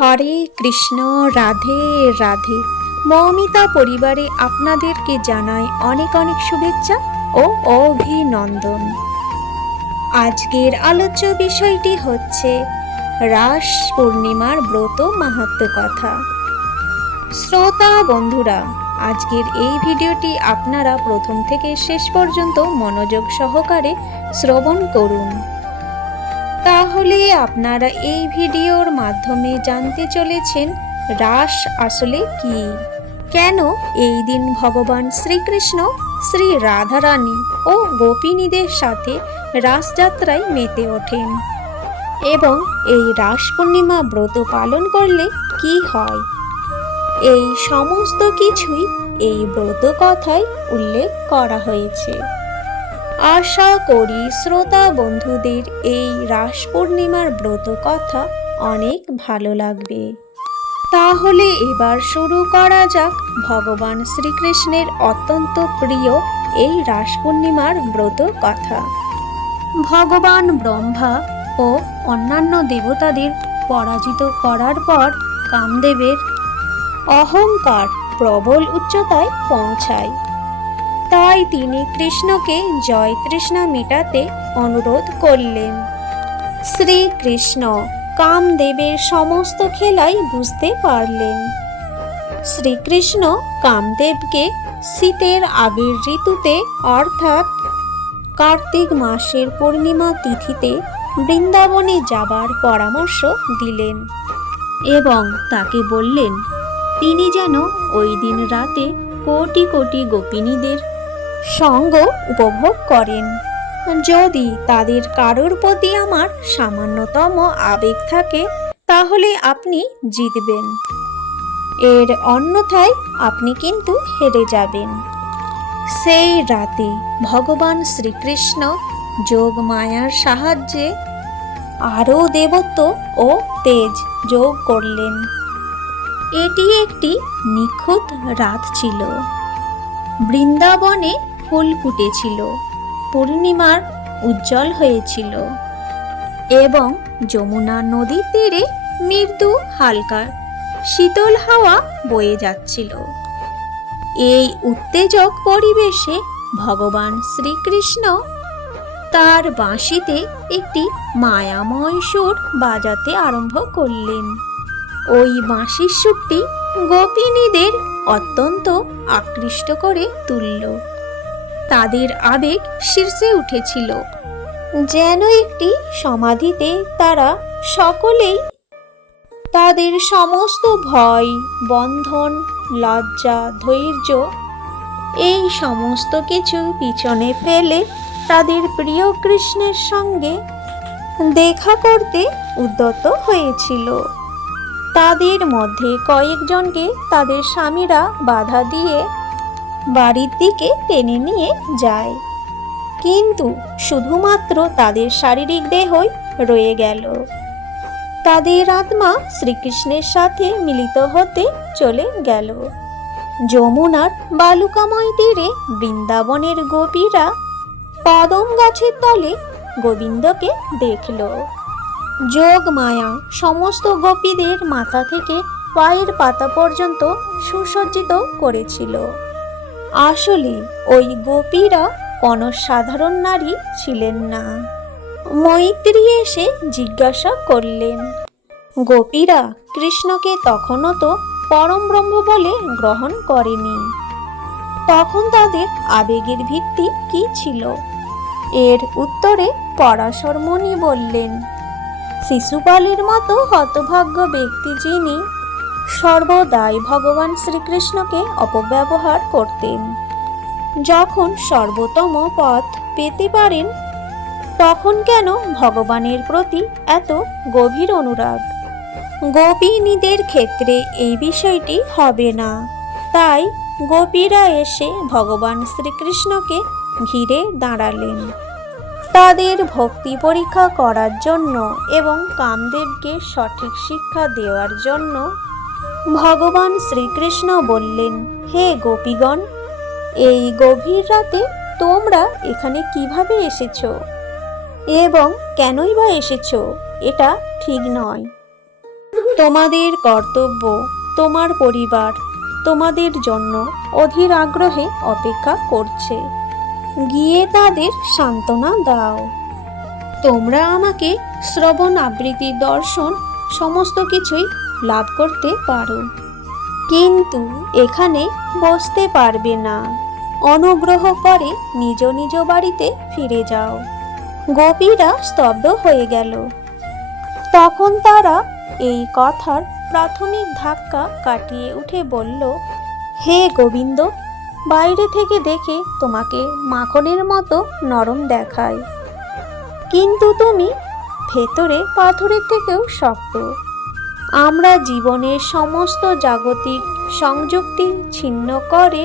হরে কৃষ্ণ, রাধে রাধে। মৌমিতা পরিবারে আপনাদেরকে জানাই অনেক অনেক শুভেচ্ছা ও অভিনন্দন। আজকের আলোচ্য বিষয়টি হচ্ছে রাস পূর্ণিমার ব্রত মাহাত্ম কথা। শ্রোতা বন্ধুরা, আজকের এই ভিডিওটি আপনারা প্রথম থেকে শেষ পর্যন্ত মনোযোগ সহকারে শ্রবণ করুন। তাহলে আপনারা এই ভিডিওর মাধ্যমে জানতে চলেছেন রাস আসলে কি। কেন এই দিন ভগবান শ্রীকৃষ্ণ, শ্রী রাধারানী ও গোপিনীদের সাথে রাসযাত্রায় মেতে ওঠেন এবং এই রাস পূর্ণিমা ব্রত পালন করলে কি হয়? এই সমস্ত কিছুই এই ব্রত কথায় উল্লেখ করা হয়েছে। আশা করি শ্রোতা বন্ধুদের এই রাস পূর্ণিমার ব্রত কথা অনেক ভালো লাগবে। তাহলে এবার শুরু করা যাক ভগবান শ্রীকৃষ্ণের অত্যন্ত প্রিয় এই রাস পূর্ণিমার ব্রত কথা। ভগবান ব্রহ্মা ও অন্যান্য দেবতাদের পরাজিত করার পর কামদেবের অহংকার প্রবল উচ্চতায় পৌঁছায়। তাই তিনি কৃষ্ণকে জয় তৃষ্ণা মেটাতে অনুরোধ করলেন। শ্রীকৃষ্ণ কামদেবের সমস্ত খেলাই বুঝতে পারলেন। শ্রীকৃষ্ণ কামদেবকে শীতের আগের ঋতুতে, অর্থাৎ কার্তিক মাসের পূর্ণিমা তিথিতে বৃন্দাবনে যাবার পরামর্শ দিলেন এবং তাকে বললেন, তিনি যেন ওই দিন রাতে কোটি কোটি গোপিনীদের সঙ্গ উপভোগ করেন। যদি তাদের কারোর প্রতি আমার সামান্যতম আবেগ থাকে, তাহলে আপনি জিতবেন। এর অন্যথায় আপনি কিন্তু হেরে যাবেন। সেই রাতে ভগবান শ্রীকৃষ্ণ যোগ মায়ার সাহায্যে আরও দেবত্ব ও তেজ যোগ করলেন। এটি একটি নিখুঁত রাত ছিল। বৃন্দাবনে ফুল ফুটেছিল। পূর্ণিমার উজ্জ্বল হয়েছিল। এবং যমুনা নদীর তীরে মৃদু হালকা শীতল হাওয়া বয়ে যাচ্ছিল। এই উত্তেজক পরিবেশে ভগবান শ্রীকৃষ্ণ তার বাঁশিতে একটি মায়াময় সুর বাজাতে আরম্ভ করলেন। ওই বাঁশির সুরটি গোপিনীদের অত্যন্ত আকৃষ্ট করে তুলল। তাদের আবেগ শীর্ষে উঠেছিল। যেন একটি সমাধিতে তারা সকলেই তাদের সমস্ত ভয়, বন্ধন, লজ্জা, ধৈর্য এই সমস্ত কিছু পিছনে ফেলে তাদের প্রিয় কৃষ্ণের সঙ্গে দেখা করতে উদ্যত হয়েছিল। তাদের মধ্যে কয়েকজনকে তাদের স্বামীরা বাধা দিয়ে বাড়ির দিকে টেনে নিয়ে যায়। কিন্তু শুধুমাত্র তাদের শারীরিক দেহই রয়ে গেল। তাদের আত্মা শ্রীকৃষ্ণের সাথে মিলিত হতে চলে গেল। যমুনার বালুকাময় তীরে বৃন্দাবনের গোপীরা কদম গাছের তলে গোবিন্দকে দেখল। যোগ মায়া সমস্ত গোপীদের মাথা থেকে পায়ের পাতা পর্যন্ত সুসজ্জিত করেছিল। আসলে ওই গোপীরা কোনো সাধারণ নারী ছিলেন না। মৈত্রী এসে জিজ্ঞাসা করলেন, গোপীরা কৃষ্ণকে তখনও তো পরম ব্রহ্ম বলে গ্রহণ করেনি। তখন তাদের আবেগের ভিত্তি কি ছিল? এর উত্তরে পরাশর মুনি বললেন, শিশুপালের মতো হতভাগ্য ব্যক্তি যিনি সর্বদাই ভগবান শ্রীকৃষ্ণকে অপব্যবহার করতেন। যখন সর্বোত্তম পথ পেতে পারেন, তখন কেন ভগবানের প্রতি এত গভীর অনুরাগ? গোপিনীদের ক্ষেত্রে এই বিষয়টি হবে না। তাই গোপীরা এসে ভগবান শ্রীকৃষ্ণকে ঘিরে দাঁড়ালেন। তাদের ভক্তি পরীক্ষা করার জন্য এবং কামদেবকে সঠিক শিক্ষা দেওয়ার জন্য ভগবান শ্রীকৃষ্ণ বললেন, হে গোপীগণ, এই গভীর রাতে তোমরা এখানে কীভাবে এসেছ? এবং কেনই বা এসেছ? এটা ঠিক নয়। তোমাদের কর্তব্য, তোমার পরিবার, তোমাদের জন্য অধীর আগ্রহে অপেক্ষা করছে। গিয়ে তাদের সান্ত্বনা দাও। তোমরা আমাকে শ্রবণ, আবৃত্তি, দর্শন, সমস্ত কিছুই লাভ করতে পারো। কিন্তু এখানে বসতে পারবে না। অনুগ্রহ করে নিজ নিজ বাড়িতে ফিরে যাও। গোপীরা স্তব্ধ হয়ে গেল। তখন তারা এই কথার প্রাথমিক ধাক্কা কাটিয়ে উঠে বলল, হে গোবিন্দ, বাইরে থেকে দেখে তোমাকে মাখনের মতো নরম দেখায়। কিন্তু তুমি ভেতরে পাথরের থেকেও শক্ত। আমরা জীবনের সমস্ত জাগতিক সংযুক্তি ছিন্ন করে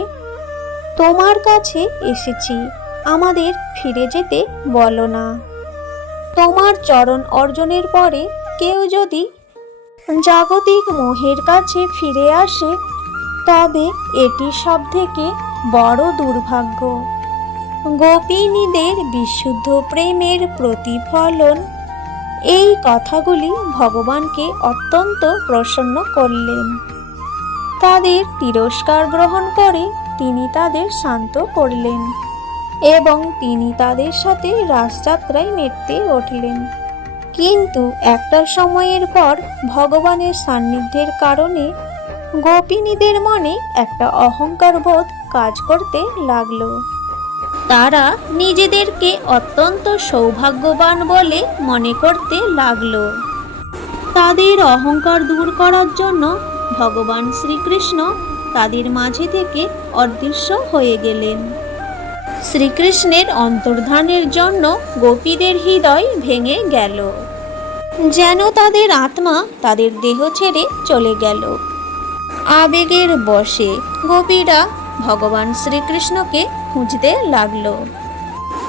তোমার কাছে এসেছি, আমাদের ফিরে যেতে বলো না। তোমার চরণ অর্জনের পরে কেউ যদি জাগতিক মোহের কাছে ফিরে আসে, তবে এটি সব থেকে বড় দুর্ভাগ্য। গোপিনীদের বিশুদ্ধ প্রেমের প্রতিফলন এই কথাগুলি ভগবানকে অত্যন্ত প্রসন্ন করলেন। তাদের তিরস্কার গ্রহণ করে তিনি তাদের শান্ত করলেন এবং তিনি তাদের সাথে রাসযাত্রায় মেতে উঠলেন। কিন্তু একটা সময়ের পর ভগবানের সান্নিধ্যের কারণে গোপিনীদের মনে একটা অহংকার বোধ কাজ করতে লাগল। তারা নিজেদেরকে অত্যন্ত সৌভাগ্যবান বলে মনে করতে লাগল। তাদের অহংকার দূর করার জন্য ভগবান শ্রীকৃষ্ণ তাদের মাঝে থেকে অদৃশ্য হয়ে গেলেন। শ্রীকৃষ্ণের অন্তর্ধানের জন্য গোপীদের হৃদয় ভেঙে গেল। যেন তাদের আত্মা তাদের দেহ ছেড়ে চলে গেল। আবেগের বশে গোপীরা ভগবান শ্রীকৃষ্ণকে খুঁজতে লাগল।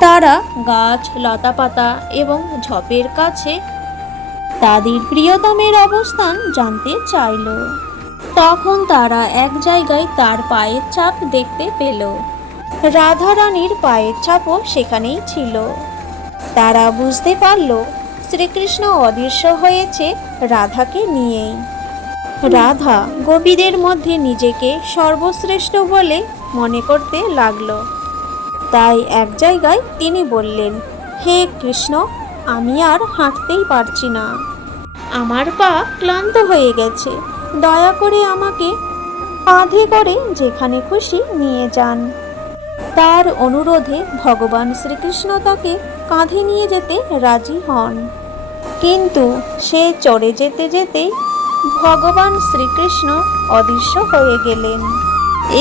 তারা গাছ, লতাপাতা এবং ঝপের কাছে তাদের প্রিয়তমের অবস্থান জানতে চাইল। তখন তারা এক জায়গায় তার পায়ের ছাপ দেখতে পেল। রাধারানীর পায়ের ছাপও সেখানেই ছিল। তারা বুঝতে পারল, শ্রীকৃষ্ণ অদৃশ্য হয়েছে রাধাকে নিয়েই। রাধা গোপীদের মধ্যে নিজেকে সর্বশ্রেষ্ঠ বলে মনে করতে লাগল। তাই এক জায়গায় তিনি বললেন, হে কৃষ্ণ, আমি আর হাঁটতেই পারছি না। আমার পা ক্লান্ত হয়ে গেছে। দয়া করে আমাকে কাঁধে করে যেখানে খুশি নিয়ে যান। তার অনুরোধে ভগবান শ্রীকৃষ্ণ তাকে কাঁধে নিয়ে যেতে রাজি হন। কিন্তু সে চড়ে যেতে যেতেই ভগবান শ্রীকৃষ্ণ অদৃশ্য হয়ে গেলেন।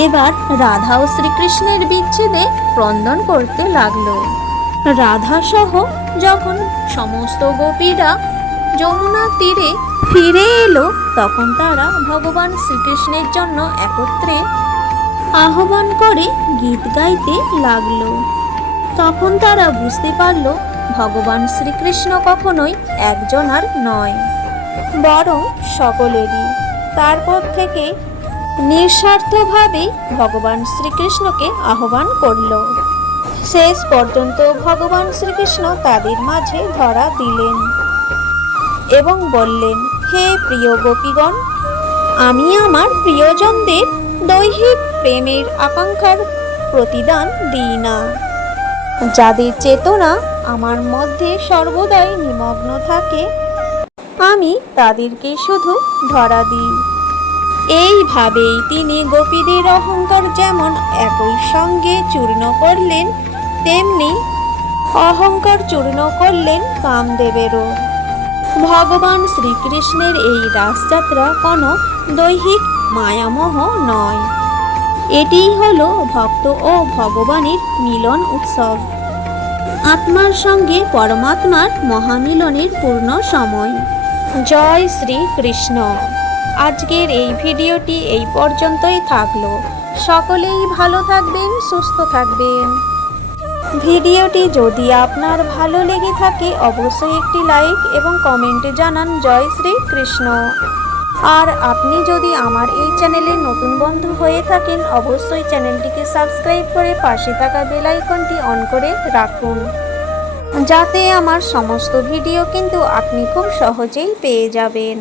এবার রাধা ও শ্রীকৃষ্ণের বিচ্ছেদে ক্রন্দন করতে লাগল। রাধা সহ যখন সমস্ত গোপীরা যমুনা তীরে ফিরে এলো, তখন তারা ভগবান শ্রীকৃষ্ণের জন্য একত্রে আহ্বান করে গীত গাইতে লাগল। তখন তারা বুঝতে পারল, ভগবান শ্রীকৃষ্ণ কখনোই একজনার নয়। বরং সকলেরই। তারপর থেকে নিঃস্বার্থভাবেই ভগবান শ্রীকৃষ্ণকে আহ্বান করল। শেষ পর্যন্ত ভগবান শ্রীকৃষ্ণ তাদের মাঝে ধরা দিলেন এবং বললেন, হে প্রিয় গোপীগণ, আমি আমার প্রিয়জনদের দৈহিক প্রেমের আকাঙ্ক্ষার প্রতিদান দিই না। যাদের চেতনা আমার মধ্যে সর্বদাই নিমগ্ন থাকে আমি তাদেরকে শুধু ধরা দিই। এইভাবেই তিনি গোপীদের অহংকার যেমন একই সঙ্গে চূর্ণ করলেন, তেমনি অহংকার চূর্ণ করলেন কামদেবেরও। ভগবান শ্রীকৃষ্ণের এই রাসযাত্রা কোনো দৈহিক মায়ামোহ নয়। এটিই হলো ভক্ত ও ভগবানের মিলন উৎসব। আত্মার সঙ্গে পরমাত্মার মহামিলনের পূর্ণ সময়। জয় শ্রী কৃষ্ণ। আজকের এই ভিডিওটি এই পর্যন্তই থাকল। সকলেই ভালো থাকবেন, সুস্থ থাকবেন। ভিডিওটি যদি আপনার ভালো লেগে থাকে, অবশ্যই একটি লাইক এবং কমেন্টে জানান জয় শ্রী কৃষ্ণ। আর আপনি যদি আমার এই চ্যানেলে নতুন বন্ধু হয়ে থাকেন, অবশ্যই চ্যানেলটিকে সাবস্ক্রাইব করে পাশে থাকা বেল আইকনটি অন করে রাখুন। যাতে আমার সমস্ত ভিডিও কিন্তু আপনি খুব সহজেই পেয়ে যাবেন।